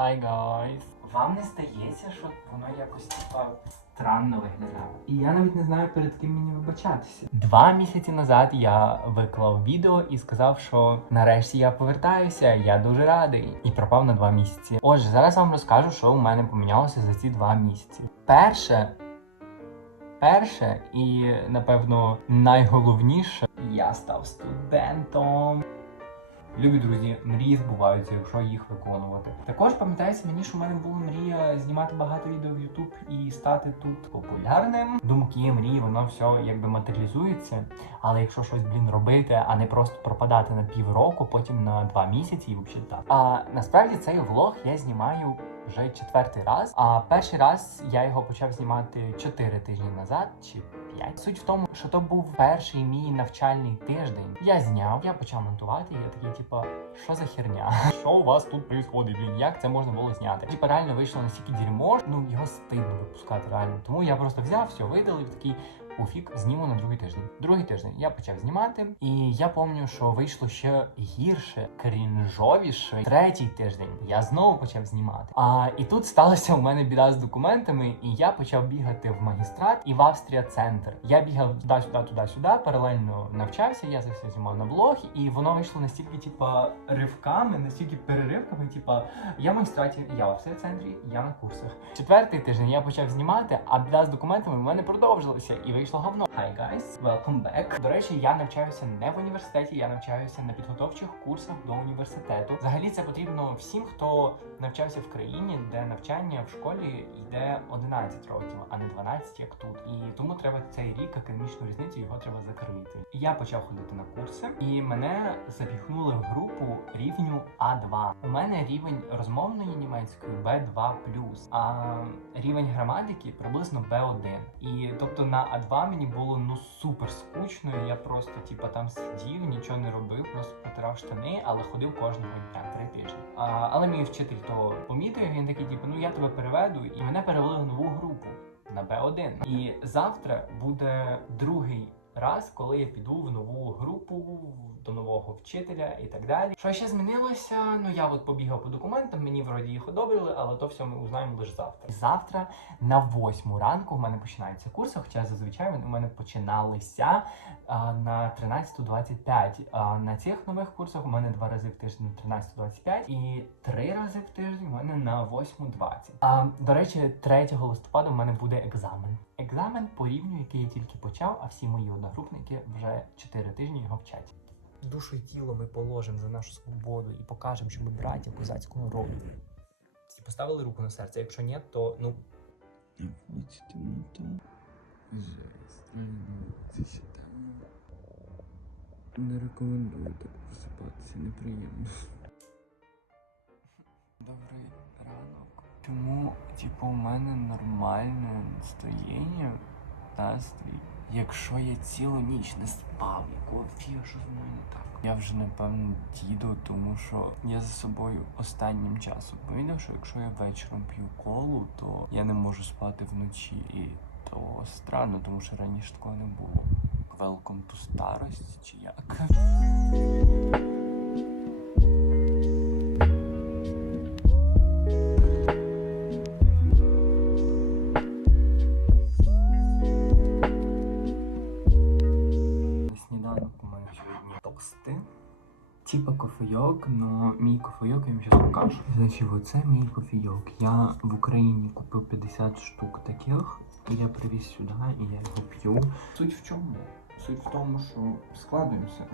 Hi guys. Вам не здається, що воно якось типа странно виглядає? І я навіть не знаю, перед ким мені вибачатися. Два місяці назад я виклав відео і сказав, що нарешті я повертаюся, я дуже радий. І пропав на два місяці. Отже, зараз вам розкажу, що у мене помінялося за ці два місяці. Перше, перше і напевно найголовніше, я став студентом. Любі друзі, мрії збуваються, якщо їх виконувати. Також пам'ятається мені, що в мене була мрія знімати багато відео в YouTube і стати тут популярним. Думки, мрії, воно все якби матеріалізується. Але якщо щось, блін, робити, а не просто пропадати на півроку, потім на два місяці і взагалі так. А насправді цей влог я знімаю вже четвертий раз. А перший раз я його почав знімати 4 тижні назад чи 5. Суть в тому, що то був перший мій навчальний тиждень. Я зняв, я почав монтувати, я такий, типа, що за херня? Що у вас тут відбувається, блін? Як це можна було зняти? Типа реально вийшло настільки дерьмо, ну його стидно випускати реально. Тому я просто взяв, все видалив такий. Пофіг, зніму на другий тиждень. Другий тиждень я почав знімати, і я пам'ятаю, що вийшло ще гірше, крінжовіше. Третій тиждень я знову почав знімати. А і тут сталося у мене біда з документами, і я почав бігати в магістрат і в Австрія центр. Я бігав туди-сюди, туди-сюди, паралельно навчався. Я це все знімав на блог, і воно вийшло настільки, типа, ривками, настільки переривками. Типа, я в магістраті, я в Австрія центрі, я на курсах. Четвертий тиждень я почав знімати, а біда з документами в мене продовжилася і вийшло говно. Hi guys, welcome back. До речі, я навчаюся не в університеті, я навчаюся на підготовчих курсах до університету. Взагалі це потрібно всім, хто навчався в країні, де навчання в школі йде 11 років, а не 12, як тут. І тому треба цей рік академічну різницю його треба закрити. Я почав ходити на курси, і мене запіхнули в групу рівню А2. У мене рівень розмовної німецької Б2+, а рівень граматики приблизно Б1. І тобто на А2 мені було ну супер скучно. Я просто типа там сидів, нічого не робив, просто потирав штани, але ходив кожного дня три тижні. А, але мій вчитель то помітив. Він такий, типу, ну я тебе переведу, і мене перевели в нову групу на Б1. І завтра буде другий раз, коли я піду в нову групу до нового вчителя і так далі. Що ще змінилося? Ну я от побігав по документам, мені вроді їх одобрили, але то все ми узнаємо лише завтра. Завтра на восьму ранку в мене починаються курси, хоча зазвичай вони у мене починалися а, на 13.25. А на цих нових курсах у мене два рази в тиждень на 13.25 і три рази в тиждень у мене на 8.20. А до речі, 3 листопада у мене буде екзамен. Екзамен по рівню, який я тільки почав, а всі мої одногрупники вже 4 тижні його вчать. Душу і тіло ми положимо за нашу свободу і покажемо, що ми браття козацького роду. Всі поставили руку на серце. Якщо ні, то ну Не рекомендую так просипатися, неприємно. Добрий ранок. Чому, типу, у мене нормальне настроєння, настрій, якщо я цілу ніч не спав, якого фіга, що з мною не так? Я вже напевно діду, тому що я за собою останнім часом помітив, що якщо я вечором п'ю колу, то я не можу спати вночі. І то странно, тому що раніше такого не було. Welcome to старості чи як? Но мій кофейок я вам зараз покажу. Значить, оце мій кофейок. Я в Україні купив 50 штук таких, і я привіз сюди, і я його п'ю. Суть в чому? Суть в тому, що складуємося.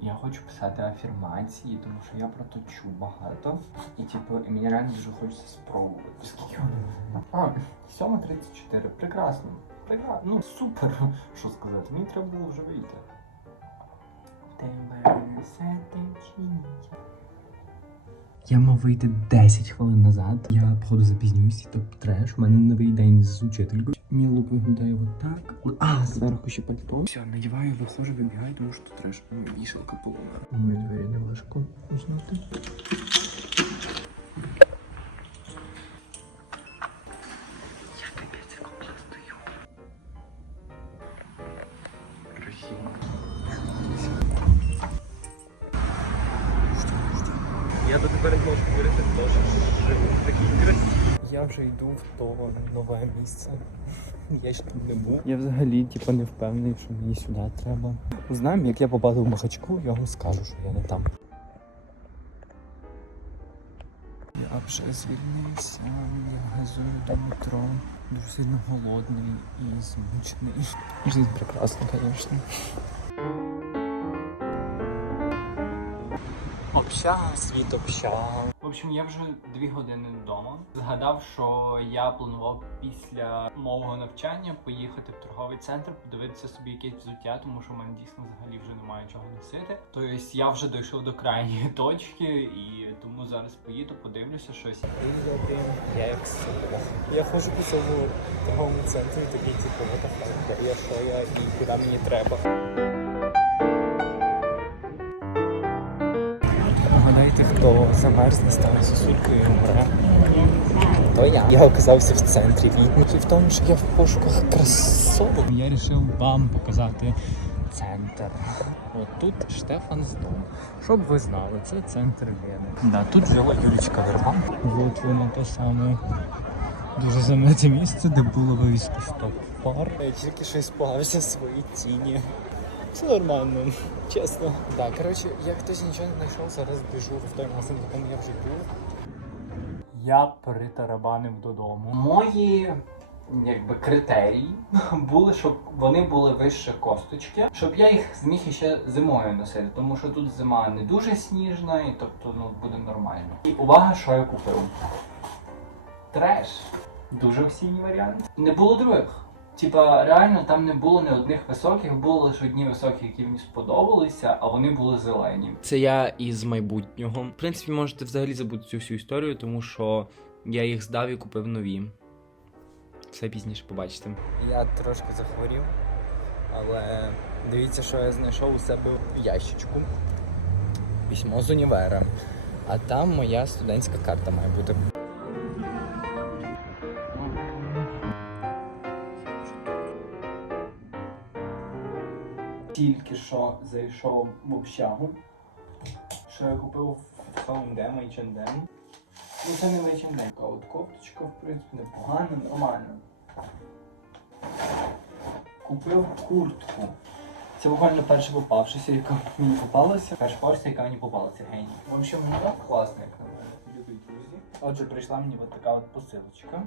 Я хочу писати афірмації, тому що я про то чув багато. І типу, і мені реально дуже хочеться спробувати. Скільки? А, 7.34. Прекрасно. Прекрасно. Ну, супер. Що сказати? Мені треба було вже вийти. Тебе серце чинить. Я мав вийти 10 хвилин назад. Я, походу, запізнююсь, топ треш. У мене новий день з учителькою. Мій лук виглядає отак. А, зверху ще пальто. Все, надіваю, виходжу, вибігаю, тому що тут треш. Вішалка вішалка У Мої двері не важко узнати. Я до тепер не можу говорити, що живу. я вже йду в то нове місце. Я ж тут не був. Я взагалі типу, не впевнений, що мені сюди треба. Знаємо, як я попаду в Махачку, я вам скажу, що я не там. Я вже звільнився, я газую до метро. Дуже сильно голодний і змучений. Жизнь прекрасна, звісно. Общага, світ общага. В общем, я вже дві години вдома. Згадав, що я планував після мого навчання поїхати в торговий центр, подивитися собі якесь взуття, тому що в мене дійсно взагалі вже немає чого носити. Тобто я вже дійшов до крайньої точки, і тому зараз поїду, подивлюся щось. Я як сила. Я ходжу по цьому торговому центрі, такий типу, what the fuck, я що я і куди мені треба. Замерзне, стане сосулькою і умре. То я. Я оказався в центрі Відні. І в тому, що я в пошуках красоток. Я вирішив вам показати центр. От тут Штефансдом. Щоб ви знали, це центр Вени. Да, тут жила Юлічка Верба. От воно то саме дуже замете місце, де було вивіска стоп пар. Я тільки що спався в своїй тіні. Це нормально, чесно. Так, коротше, я хтось нічого не знайшов, зараз біжу в той магазин, в якому я вже був. Я притарабанив додому. Мої якби критерії були, щоб вони були вище косточки, щоб я їх зміг іще зимою носити, тому що тут зима не дуже сніжна, і тобто ну буде нормально. І увага, що я купив. Треш. Дуже осінній варіант. Не було других. Типа, реально там не було ні одних високих, було лише одні високі, які мені сподобалися, а вони були зелені. Це я із майбутнього. В принципі, можете взагалі забути цю всю історію, тому що я їх здав і купив нові. Все пізніше побачите. Я трошки захворів, але дивіться, що я знайшов у себе в ящичку. Письмо з універа. А там моя студентська карта має бути. Тільки що зайшов в общагу, що я купив в H&M, H&M. Ну це не в H&M. Така от кофточка, в принципі, непогана, нормально. Купив куртку. Це буквально перша попавшися, яка мені попалася. Перша порція, яка мені попалася, геній. В общем, вона класна, як на мене. Любі друзі. Отже, прийшла мені от така от посилочка.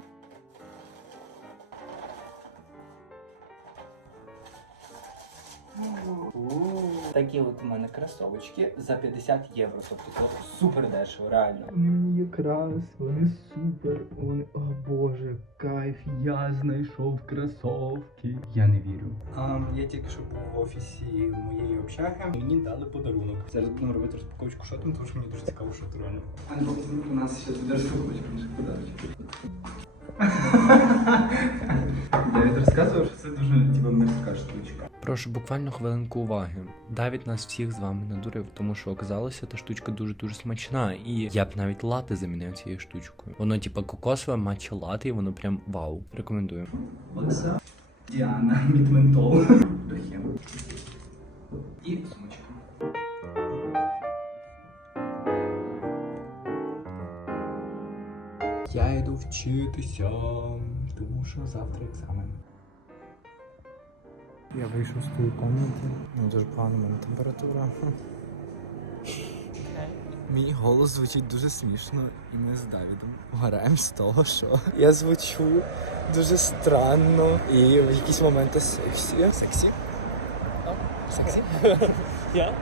Такі от у мене кросовочки за 50 євро. Тобто це супер дешево, реально. Вони мені якраз, вони супер. Вони, о боже, кайф, я знайшов кросовки. Я не вірю. А, я тільки що був в офісі моєї общаги. Мені дали подарунок. Зараз будемо робити розпаковочку що там, тому що мені дуже цікаво, що тут реально. А ну у нас ще буде розпаковочка, наш Давид розказував, що це дуже типу, морська штучка. Прошу буквально хвилинку уваги. Давід нас всіх з вами надурив, тому що оказалося, та штучка дуже дуже смачна. І я б навіть лати замінив цією штучкою. Воно типа кокосове матча лати, і воно прям вау. Рекомендую. Оце Діана Мідментол. Духи. І сумочка. Я йду вчитися, тому що завтра екзамен. Я вийшов з тої кімнати. Ну, дуже погана мене температура. Мій голос звучить дуже смішно, і ми з Давідом вгораємо з того, що я звучу дуже странно і в якісь моменти сексі. Сексі? Сексі? Я?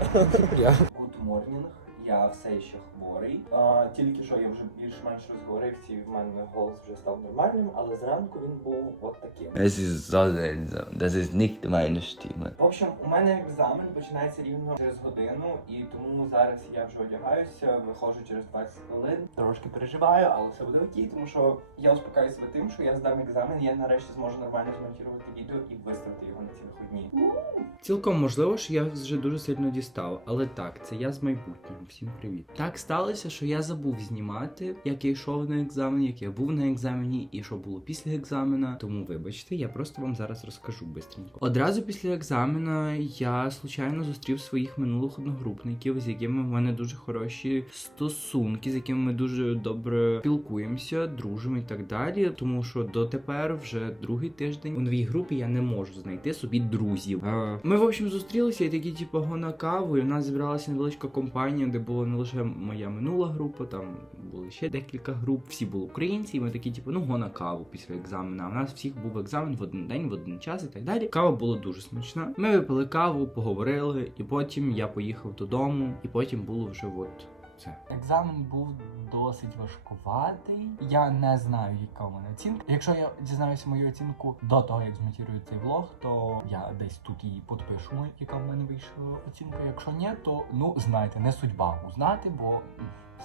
Я. Good morning. Я все ще хворий. А, тільки що я вже більш-менш розговорився, і в мене голос вже став нормальним, але зранку він був от таким. Es ist so seltsam. Das ist nicht meine Stimme. В общем, у мене екзамен починається рівно через годину, і тому зараз я вже одягаюся, виходжу через 20 хвилин. Трошки переживаю, але все буде окей, тому що я успокаю себе тим, що я здам екзамен, і я нарешті зможу нормально змонтувати відео і виставити його на ці виходні. Цілком можливо, що я вже дуже сильно дістав, але так, це я з майбутнього. Всі всім привіт. Так сталося, що я забув знімати, як я йшов на екзамен, як я був на екзамені і що було після екзамена. Тому вибачте, я просто вам зараз розкажу бистренько. Одразу після екзамена я случайно зустрів своїх минулих одногрупників, з якими в мене дуже хороші стосунки, з якими ми дуже добре спілкуємося, дружимо і так далі. Тому що дотепер вже другий тиждень у новій групі я не можу знайти собі друзів. Е, Ми в общем зустрілися і такі, типу, го на каву. І в нас зібралася невеличка компанія, де була не лише моя минула група, там були ще декілька груп. Всі були українці. І ми такі, типу, ну го на каву після екзамена. В нас всіх був екзамен в один день, в один час і так далі. Кава була дуже смачна. Ми випили каву, поговорили, і потім я поїхав додому, і потім було вже от це. Екзамен був досить важкуватий. Я не знаю, яка у мене оцінка. Якщо я дізнаюся мою оцінку до того, як змонтірую цей влог, то я десь тут її підпишу, яка в мене вийшла оцінка. Якщо ні, то ну знайте, не судьба узнати, бо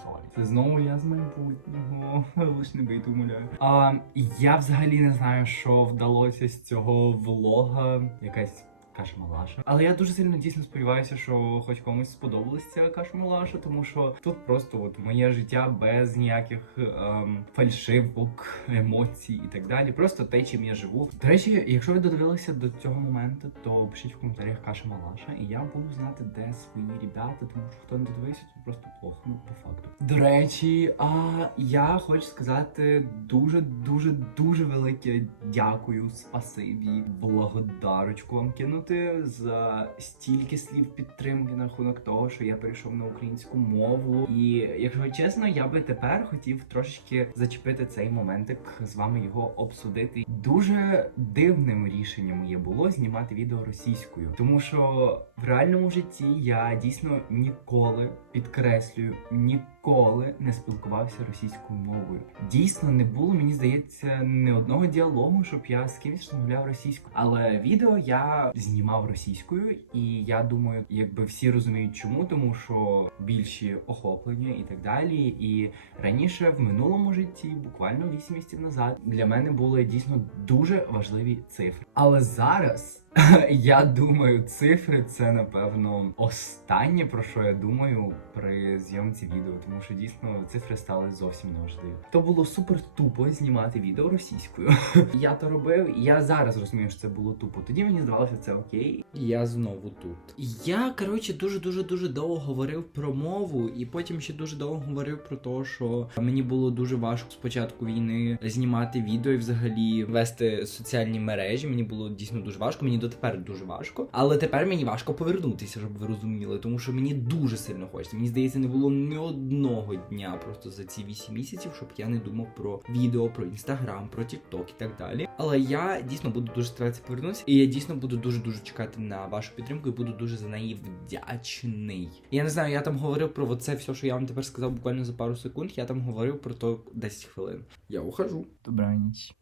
сорі. Це знову я з майбутнього, лиш не бийте, умоляю. А я взагалі не знаю, що вдалося з цього влога. Якась каша малаша. Але я дуже сильно дійсно сподіваюся, що хоч комусь сподобалася ця каша малаша, тому що тут просто от моє життя без ніяких ем, фальшивок, емоцій і так далі. Просто те, чим я живу. До речі, якщо ви додивилися до цього моменту, то пишіть в коментарях каша малаша, і я буду знати, де свої ребята, тому що хто не додивився, то просто плохо. Ну, по факту. До речі, а я хочу сказати дуже, дуже, дуже велике дякую, спасибі, благодарочку вам кинути за стільки слів підтримки на рахунок того, що я перейшов на українську мову. І якщо чесно, я би тепер хотів трошечки зачепити цей моментик з вами його обсудити. Дуже дивним рішенням є було знімати відео російською, тому що в реальному житті я дійсно ніколи підкреслюю ніколи не спілкувався російською мовою. Дійсно, не було, мені здається, не одного діалогу, щоб я з кимось розмовляв російською. Але відео я знімав російською, і я думаю, якби всі розуміють, чому, тому що більші охоплення і так далі. І раніше в минулому житті, буквально 8 місяців назад, для мене були дійсно дуже важливі цифри. Але зараз. Я думаю, цифри це напевно останнє про що я думаю при зйомці відео, тому що дійсно цифри стали зовсім неважливі. То було супер тупо знімати відео російською. Я то робив, і я зараз розумію, що це було тупо. Тоді мені здавалося це окей. І я знову тут. Я, коротше, дуже дуже дуже довго говорив про мову, і потім ще дуже довго говорив про те, що мені було дуже важко з початку війни знімати відео і взагалі вести соціальні мережі. Мені було дійсно дуже важко. Мені дотепер дуже важко. Але тепер мені важко повернутися, щоб ви розуміли, тому що мені дуже сильно хочеться. Мені здається, не було ні одного дня просто за ці 8 місяців, щоб я не думав про відео, про інстаграм, про тікток і так далі. Але я дійсно буду дуже старатися повернутися, і я дійсно буду дуже дуже чекати на вашу підтримку і буду дуже за неї вдячний. Я не знаю, я там говорив про це все, що я вам тепер сказав буквально за пару секунд. Я там говорив про то 10 хвилин. Я ухожу. Добраніч.